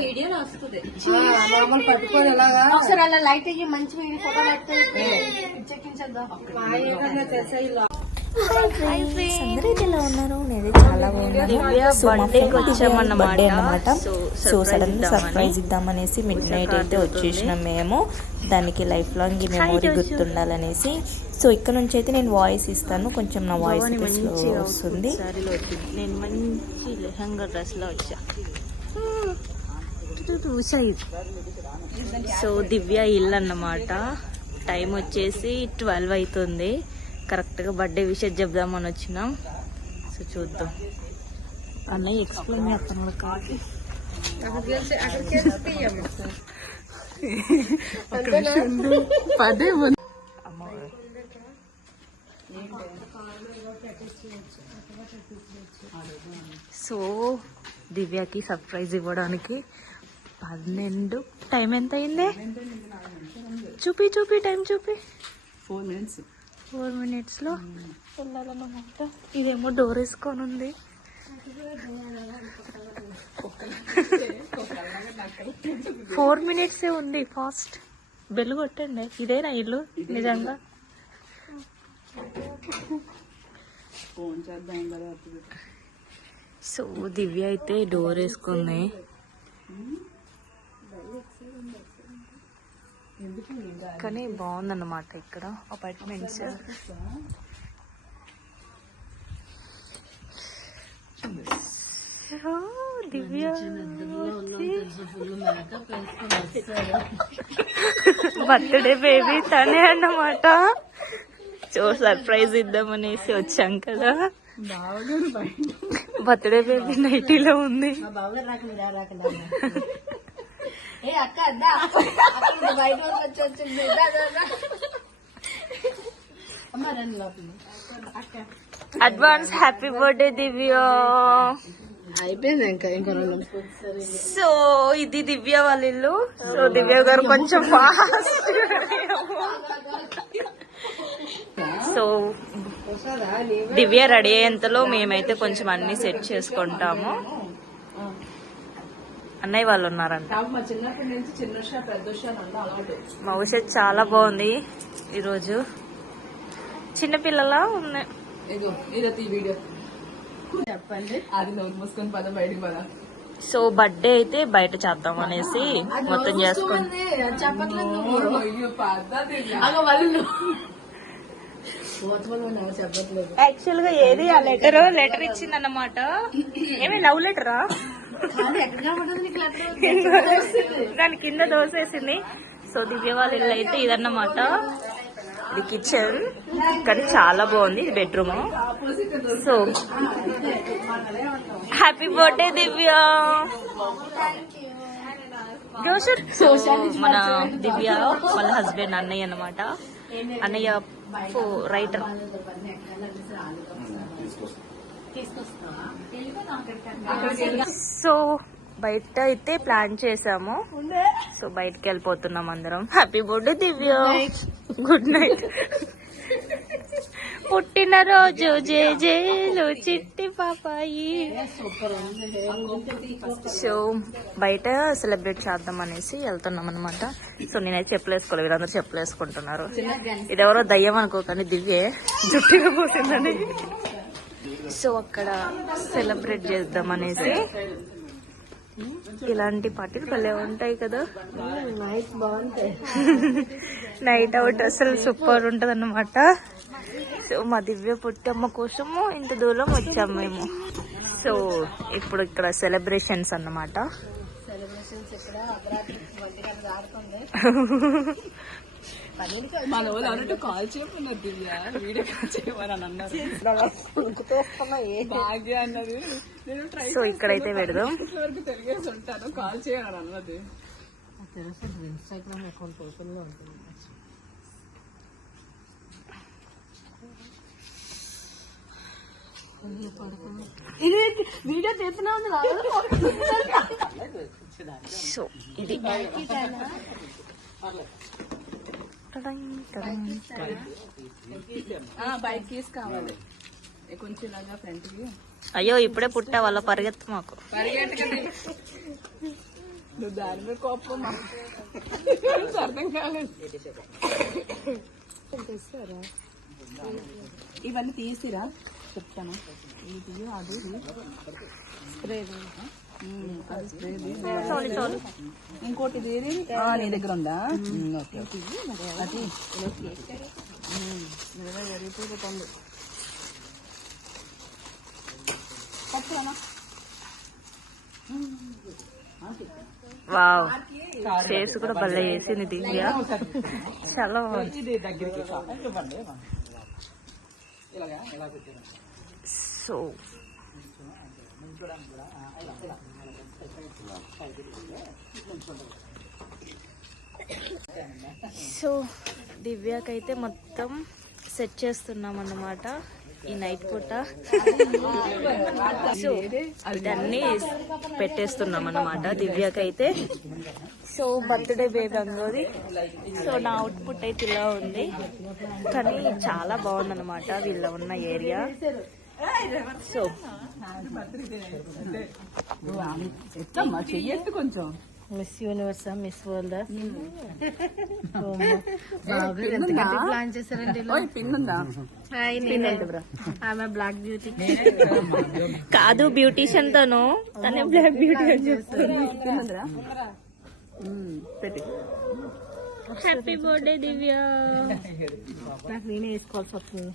వీడియోలో వస్తుంది పట్టుకొని ఎలాగా ఒకసారి అలా లైట్ అయ్యి మంచి వీడియో ఫోటో పెడితే చెక్కించేద్దాం. అందరైతే ఎలా ఉన్నారు? నేనే చాలా బాగున్నాను. సో మా ఫ్రెండ్ బర్త్డే అన్నమాట. సో సడన్ సర్ప్రైజ్ ఇద్దామనేసి మిడ్ నైట్ అయితే వచ్చేసినాం మేము. దానికి లైఫ్ లాంగ్ ఈ మెమొరీ గుర్తుండాలనేసి. సో ఇక్కడ నుంచి అయితే నేను వాయిస్ ఇస్తాను, కొంచెం నా వాయిస్ అయితే స్లో వస్తుంది. నేను మంచి లెహంగా డ్రెస్లో వచ్చా. సో దివ్య ఇల్లు అన్నమాట. టైం వచ్చేసి 12 అవుతుంది. కరెక్ట్గా బర్త్డే విషయం చెప్దామని వచ్చినాం. సో చూద్దాం. అన్నయ్య ఎక్స్ప్లెయిన్ చేస్తాను కాదు. సో దివ్యకి సర్ప్రైజ్ ఇవ్వడానికి 12 టైం ఎంత అయింది? చూపి టైం చూపి. 4 minutes లో వెళ్ళాలన్నమాట. ఇదేమో డోర్ వేసుకొని ఉంది. 4 minutes ఉంది. ఫాస్ట్ బెల్ కొట్టండి. ఇదేనా ఇల్లు నిజంగా? సో దివ్య అయితే డోర్ వేసుకుంది. కానీ బాగుందన్నమాట ఇక్కడ అపార్ట్మెంట్స్. దివ్య బర్త్డే బేబీ తనే అన్నమాట. సో సర్ప్రైజ్ ఇద్దామనేసి వచ్చాం కదా. బర్త్డే బేబీ నైటీలో ఉంది. అడ్వాన్స్ హ్యాపీ బర్త్డే దివ్య. అయిపోయింది ఇంకా. సో ఇది దివ్య వాళ్ళ ఇల్లు. సో దివ్య గారు కొంచెం ఫాస్ట్. సో దివ్య రెడీ అయ్యేంతలో మేమైతే కొంచెం అన్ని సెట్ చేసుకుంటాము. అన్నయ్య వాళ్ళు ఉన్నారంట. భవిష్యత్ చాలా బాగుంది ఈరోజు. చిన్నపిల్లలా ఉన్నాయి. చెప్పండి. అది నోరు మూసుకొని పద బయటికి పద. సో బర్త్డే అయితే బయట చేద్దాం అనేసి మొత్తం చేసుకుంటాం. యాక్చువల్ గా ఏది ఆ లెటర్ ఇచ్చిందన్నమాట. ఏమి లవ్ లెటరా? దాని కింద దోసేసింది. సో దివ్య వాళ్ళ ఇల్లు అయితే ఇదన్నమాట. ఇది కిచెన్. కానీ చాలా బాగుంది. ఇది బెడ్రూమ్. సో హ్యాపీ బర్త్డే దివ్య. సో మన దివ్య వాళ్ళ హస్బెండ్ అన్నయ్య అన్నమాట. అన్నయ్య రైటర్. సో బయట అయితే ప్లాన్ చేసాము. సో బయటకి వెళ్ళిపోతున్నాం అందరం. Happy birthday Divya. Good night. పుట్టినరోజు జేజేలు చిట్టి పాపాయి. సో బయట సెలబ్రేట్ చేద్దాం అనేసి వెళ్తున్నాం అనమాట. సో నేనైతే చెప్పులు వేసుకోలేదు, వీళ్ళందరూ చెప్పులు వేసుకుంటున్నారు. ఇదెవరో దయ్యం అనుకోకండి, దివ్యే జుట్టుగా పోసిందని. సో అక్కడ సెలబ్రేట్ చేద్దాం అనేసి. ఇలాంటి పార్టీలు భలే ఉంటాయి కదా. నైట్ అవుట్ అసలు సూపర్ ఉంటది అన్నమాట. సో మా దివ్య పుట్టమ్మ కోసము ఇంత దూరం వచ్చాము మేము. సో ఇప్పుడు ఇక్కడ సెలబ్రేషన్స్ అన్నమాట. మన వాళ్ళు అన్నట్టు కాల్ చేయమన్నారు దివ్య, వీడియో కాల్ చేయమని అన్నారు. భాగ్య అన్నది. సో ఇక్కడైతే పెడదాం. వరకు తిరిగేసి ఉంటాను, కాల్ చేయని అన్నది. ఇన్స్టాగ్రామ్ అకౌంట్ ఓపెన్ లో ఉంటుంది. వీడియో తీస్తున్నా ఉంది. సో ఇది బైక్ కీస్ కావాలి కొంచెం ఫ్రంట్ కి. అయ్యో ఇప్పుడే పుట్టా వాళ్ళ పరిగెత్తు మాకు. పరిగెట్టకండి నువ్వు దాని మీద కోపం అర్థం కాలేదు. ఇవన్నీ తీసిరా చెప్తాను. ఇది తీయ అది స్ప్రే అది స్ప్రే. ఇంకోటి ఏది నీ దగ్గర ఉందా? ఓకే అది జరుగుతుంది. వావ్ ఫేస్ కూడా భలే చేసింది దివ్య. చాలా సో సో దివ్యకైతే మొత్తం సెట్ చేస్తున్నాం అన్నమాట ఈ నైట్ పూట. సో ఇదన్నీ పెట్టేస్తున్నాం అన్నమాట దివ్యకైతే. సో బర్త్డే బేబీ అందోది. సో నా అవుట్పుట్ అయితే ఇలా ఉంది, కానీ చాలా బాగుంది అనమాట వీళ్ళ ఉన్న ఏరియా. సో చెయ్యొద్దు కొంచెం. Miss universe miss world plan చేశారండి. పిన్ ఉందా? ఆమె బ్లాక్ బ్యూటీ కాదు బ్యూటీషియన్ తను, తనే బ్లాక్ బ్యూటీ అని చెప్తాను. పిన్ ఉందా? పెట్టి హ్యాపీ బర్త్డే దివ్య. నాకు నేనే వేసుకోవాల్సి వస్తుంది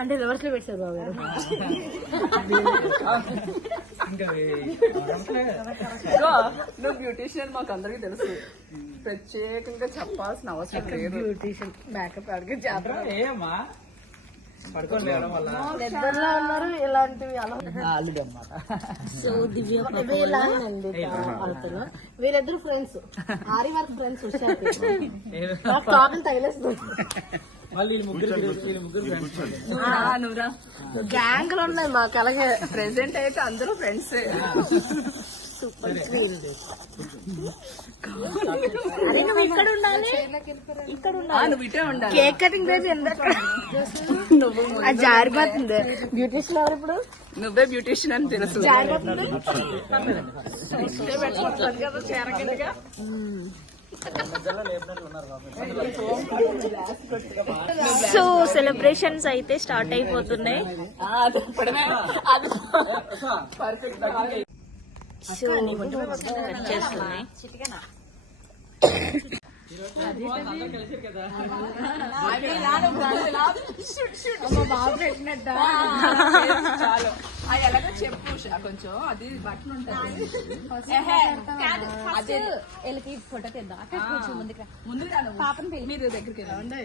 అంటే రివర్స్ లో పెట్టారు బాబు గారు. నువ్వు బ్యూటీషియన్ మాకు అందరికి తెలుసు, ప్రత్యేకంగా చెప్పాల్సిన అవసరం లేదు. బ్యూటీషియన్ మేకప్ అడిగి జాతర పడుకోలేరు నిద్రలో ఉన్నారు ఇలాంటివి సో దివ్య వీళ్ళిద్దరు ఫ్రెండ్స్, ఆరి వరకు ఫ్రెండ్స్ తగిలేస్తుంది. గ్యాంగ్ లో ఉన్నాయి మాకు. అలాగే ప్రెసెంట్ అయితే అందరూ ఫ్రెండ్స్. నువ్వు ఇక్కడ ఉండాలి, ఇక్కడ ఉండాలి, నువ్వు ఇటే ఉండాలి. కేక్ కటింగ్ రోజు ఎందుకు అది జారిపోతుంది. బ్యూటీషియన్ ఎవరు ఇప్పుడు? నువ్వే బ్యూటీషియన్ అని తెలుసు. జారిపోతుంది. సో సెలబ్రేషన్స్ అయితే స్టార్ట్ అయిపోతున్నాయి. సో కట్ చేస్తున్నాయి. బాబు పెట్టినట్ట చాలు అది ఎలాగో చెప్పు కొంచెం. అది బట్టలు ఉంటుంది. వీళ్ళకి ఫోటో తీద్దాం. అక్కడ కూర్చో ముందుగా. ముందుగా పాపని మీరు దగ్గరికి వెళ్ళండి.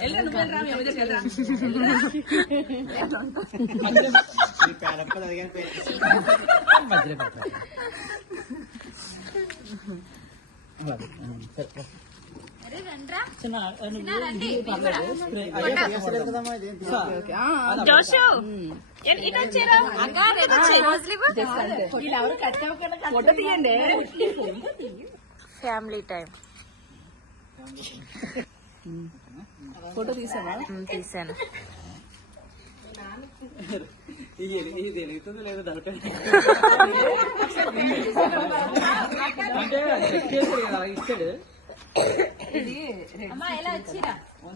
వెళ్ళరా నువ్వు వెళ్ళరా, మేము దగ్గరికి వెళ్ళరా. జోషు ఫోటో తీయండి. Family time. ఫోటో తీసావా? తీసాను. ఇది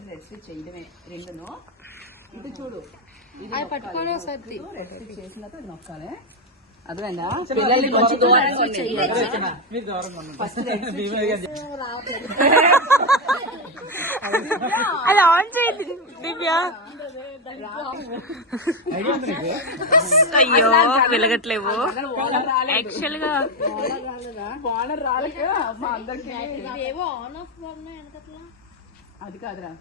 రెడ్ చేయడమే రెండును. ఇది చూడు, పట్టుకొని ఒకసారి చేసిన తర్వాత నొక్కాలి. అదేనా పిల్లల్ని కొంచెం దూరంగా అది ఆన్ చేయండి దివ్య. అయ్యో వెలగట్లేవు యాక్చువల్ గా. బార్డర్ రాలేక మా అందరికి ఆన్ ఆఫ్ అది కాదురా.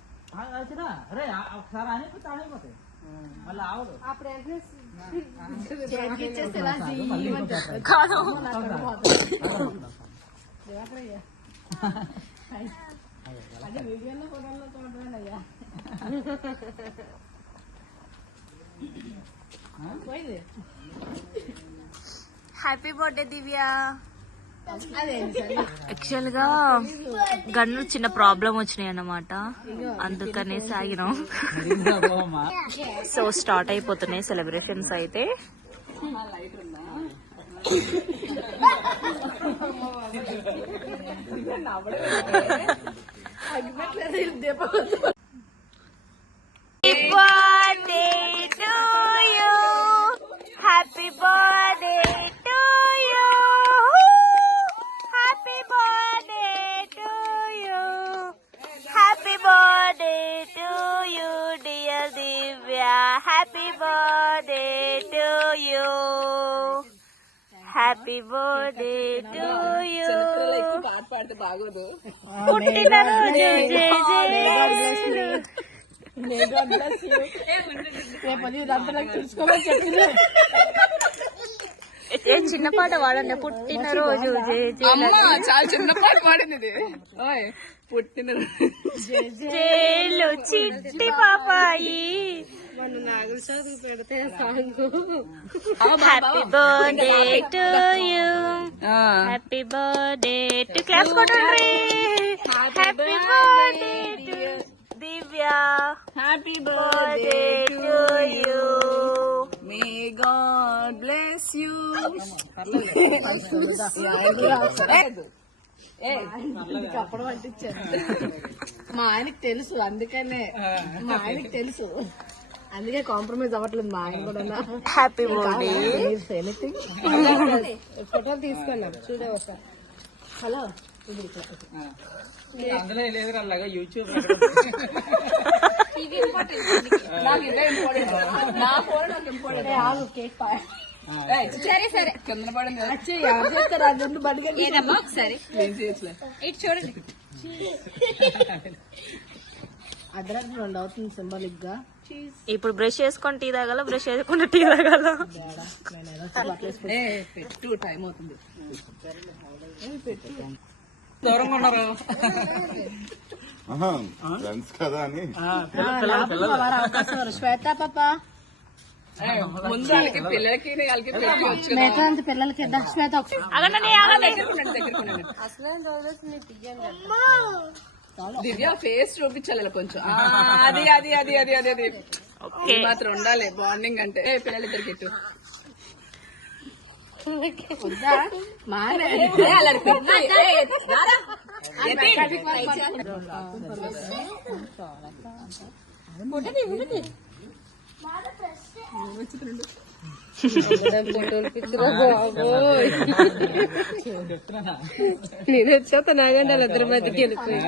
కాదు హ్యాపీ బర్త్డే దివ్య. యాక్చువల్ గా గన్ను చిన్న ప్రాబ్లం వచ్చినాయి అన్నమాట, అందుకనే సాగినాం. సో స్టార్ట్ అయిపోతున్నాయి సెలబ్రేషన్స్ అయితే. Happy birthday to you, happy birthday to you, happy birthday to you dear Divya, happy birthday to you, happy birthday to you. పాట పాడితే బాగోదు. పుట్టినరోజు ఏం చిన్న పాట వాడండి. పుట్టినరోజు చాలా చిన్న పాట పాడింది ఇది. పుట్టినరోజు జేలు చిట్టి పాపాయి, happy birthday to you, happy birthday to. క్లాస్ కొట్టండి. Happy birthday to Divya, happy birthday to you, may God bless you. అప్పుడు పట్టించాను. మా ఆయనకి తెలుసు, అందుకనే మా ఆయనకి తెలుసు, అందుకే కాంప్రమైజ్ అవ్వట్లేదు మా ఆయన కూడా. Happy birthday. ఎనీథింగ్ ఫోటోలు తీసుకున్నాం చూడే ఒకసారి. హలో అందులో లేదు అలాగా యూట్యూబ్ నాకు ఇదే ఇంపార్టెంట్. నా ఫోన్ నాకు ఇంపార్టెంట్. కేక్ సరే సరే కింద పడింది. ఎవరు చేస్తారు అది రెండు బడిగండి ఒకసారి ఏం చేయట్లే. ఇటు చూడండి. అర్ధరాత్రి 2 అవుతుంది సింబాలిక్ గా. ఇప్పుడు బ్రష్ చేసుకొని టీ తాగాల, బ్రష్ చేసుకుంటే టీ తాగాల. పెట్టు, టైం అవుతుంది. దూరంగా ఉన్నారు ఫ్రెండ్స్ కదా అని. శ్వేత పాప ముందు వాళ్ళకి పిల్లలకి వాళ్ళకి పెట్టి వచ్చు కదా. మిగతా అంత పిల్లలకి శ్వేత దివ్య ఫేస్ చూపించాలి ఇలా కొంచెం. అది అది అది అది అది అది ఇది మాత్రం ఉండాలి బాండింగ్ అంటే. పిల్లలిద్దరికి ఇటు నేను వచ్చేత నాగండి వాళ్ళిద్దరి మధ్యకి వెళ్ళిపోయి.